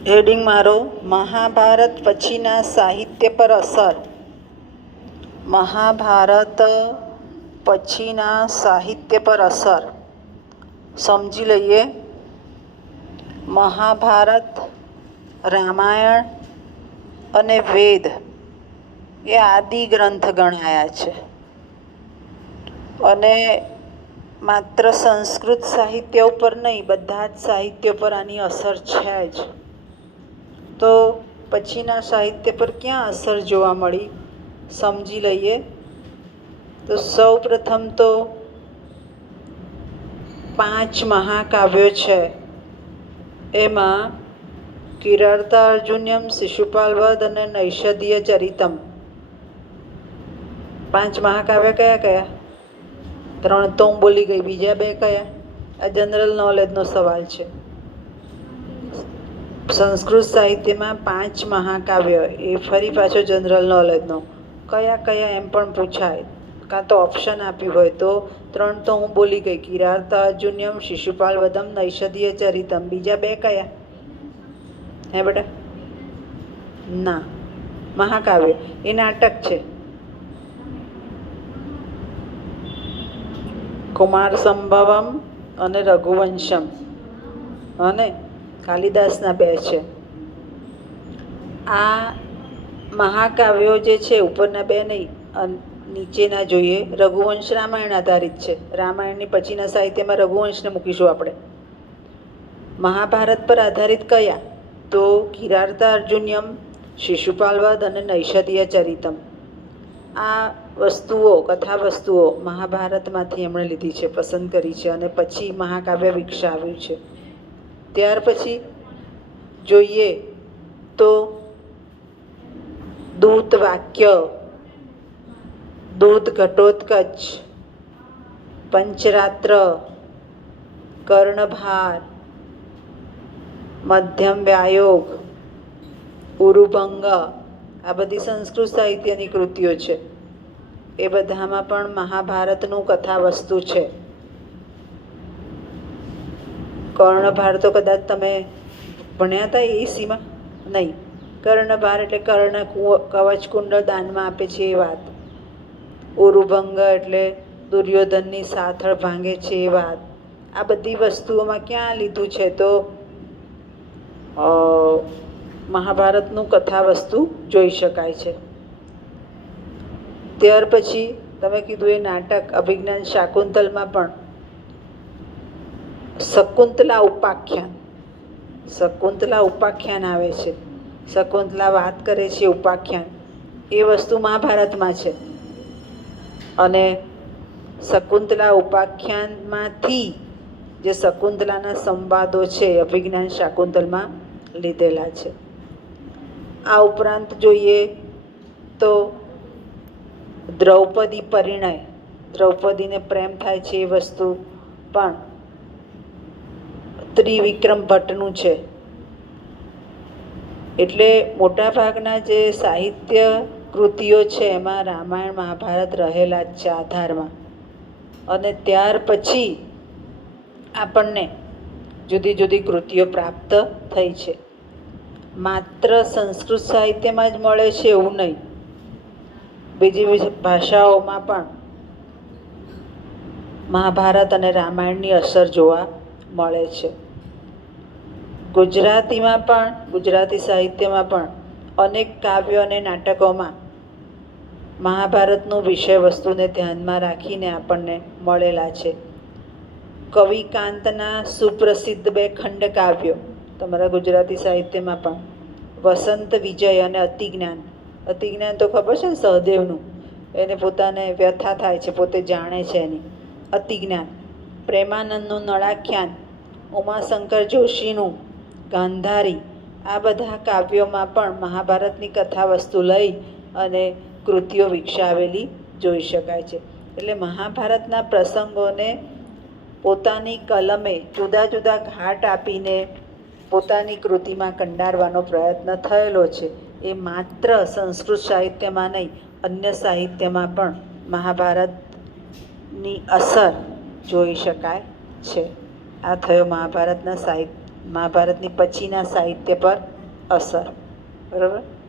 Heading મારો મહાભારત પછીના સાહિત્ય પર અસર. મહાભારત પછીના સાહિત્ય પર અસર સમજી લઈએ. મહાભારત, રામાયણ અને વેદ એ આદિ ગ્રંથ ગણાયા છે અને માત્ર સંસ્કૃત સાહિત્ય ઉપર નહીં, બધા જ સાહિત્ય પર આની અસર છે જ. તો પછીના સાહિત્ય પર ક્યાં અસર જોવા મળી સમજી લઈએ. તો સૌ પ્રથમ તો 5 મહાકાવ્યો છે. એમાં કિરાતાર્જુન્યમ, શિશુપાલ વધ અને નૈષધીય ચરિતમ. 5 મહાકાવ્ય કયા કયા? 3 તો હું બોલી ગઈ, બીજા 2 કયા? આ જનરલ નોલેજનો સવાલ છે. સંસ્કૃત સાહિત્યમાં 5 મહાકાવ્ય, એ ફરી પાછો જનરલ નોલેજનો. કયા કયા એમ પણ પૂછાય, કાં તો ઓપ્શન આપ્યું હોય તો. 3 તો હું બોલી ગઈ, કિરાતાર્જુન્યમ, શિશુપાલ વધમ, નૈષધીય ચરિતમ. બીજા 2 કયા? હે બેટા? ના, મહાકાવ્ય એ નાટક છે. કુમાર સંભવમ અને રઘુવંશમ, અને કાલિદાસના 2 છે. આ મહાકાવ્યો જે છે, ઉપરના 2 નહીં, નીચેના જોઈએ. રઘુવંશ રામાયણ આધારિત છે. રામાયણની પછીના સાહિત્યમાં રઘુવંશને મૂકીશું આપણે. મહાભારત પર આધારિત કયા? તો કિરાતાર્જુન્યમ, શિશુપાલ વધ અને નૈષધીય ચરિતમ. આ વસ્તુઓ, કથા વસ્તુઓ મહાભારતમાંથી એમણે લીધી છે, પસંદ કરી છે, અને પછી મહાકાવ્ય વિકસાવ્યું છે. ત્યાર પછી જોઈએ તો દૂત વાક્ય, દૂત ઘટોત્કચ, પંચરાત્ર, કર્ણભાર, મધ્યમ વ્યાયોગ, ઉરુભંગ, આ બધી સંસ્કૃત સાહિત્યની કૃતિઓ છે. એ બધામાં પણ મહાભારતનું કથા વસ્તુ છે. કર્ણભાર તો કદાચ તમે ભણ્યા હતા એસીમાં? નહીં. કર્ણભાર એટલે કર્ણ કવચ કુંડળ દાનમાં આપે છે એ વાત. ઉરુભંગ એટલે દુર્યોધનની સાથળ ભાંગે છે એ વાત. આ બધી વસ્તુઓમાં ક્યાં લીધું છે? તો મહાભારતનું કથા વસ્તુ જોઈ શકાય છે. ત્યાર પછી તમે કીધું એ નાટક અભિજ્ઞાન શાકુંતલમાં પણ શકુંતલા ઉપાખ્યાન, શકુંતલા ઉપાખ્યાન આવે છે. શકુંતલા વાત કરે છે, ઉપાખ્યાન એ વસ્તુ મહાભારતમાં છે. અને શકુંતલા ઉપાખ્યાનમાંથી જે શકુંતલાના સંવાદો છે, અભિજ્ઞાન શાકુંતલમાં લીધેલા છે. આ ઉપરાંત જોઈએ તો દ્રૌપદી પરિણય, દ્રૌપદીને પ્રેમ થાય છે એ વસ્તુ પણ ત્રિવિક્રમ ભટ્ટનું છે. એટલે મોટાભાગના જે સાહિત્ય કૃતિઓ છે એમાં રામાયણ મહાભારત રહેલા જ છે આધારમાં. અને ત્યાર પછી આપણને જુદી જુદી કૃતિઓ પ્રાપ્ત થઈ છે. માત્ર સંસ્કૃત સાહિત્યમાં જ મળે છે એવું નહીં, બીજી ભાષાઓમાં પણ મહાભારત અને રામાયણની અસર જોવા મળે છે. ગુજરાતીમાં પણ, ગુજરાતી સાહિત્યમાં પણ અનેક કાવ્યો અને નાટકોમાં મહાભારતનું વિષય વસ્તુને ધ્યાનમાં રાખીને આપણને મળેલા છે. કવિકાંતના સુપ્રસિદ્ધ 2 ખંડકાવ્યો તમારા ગુજરાતી સાહિત્યમાં પણ, વસંત વિજય અને અતિજ્ઞાન. અતિજ્ઞાન તો ખબર છે ને, સહદેવનું. એને પોતાને વ્યથા થાય છે, પોતે જાણે છે એની. અતિજ્ઞાન. પ્રેમાનંદનું નળાખ્યાન, ઉમાશંકર જોશીનું ગાંધારી. આ બધા કાવ્યોમાં પણ મહાભારતની કથા વસ્તુ લઈ અને કૃતિઓ વિકસાવેલી જોઈ શકાય છે. એટલે મહાભારતના પ્રસંગોને પોતાની કલમે જુદા જુદા ઘાટ આપીને પોતાની કૃતિમાં કંડારવાનો પ્રયત્ન થયેલો છે. એ માત્ર સંસ્કૃત સાહિત્યમાં નહીં, અન્ય સાહિત્યમાં પણ મહાભારતની અસર જોઈ શકાય છે. આ થયો મહાભારતના મહાભારતની પછીના સાહિત્ય પર અસર. બરાબર.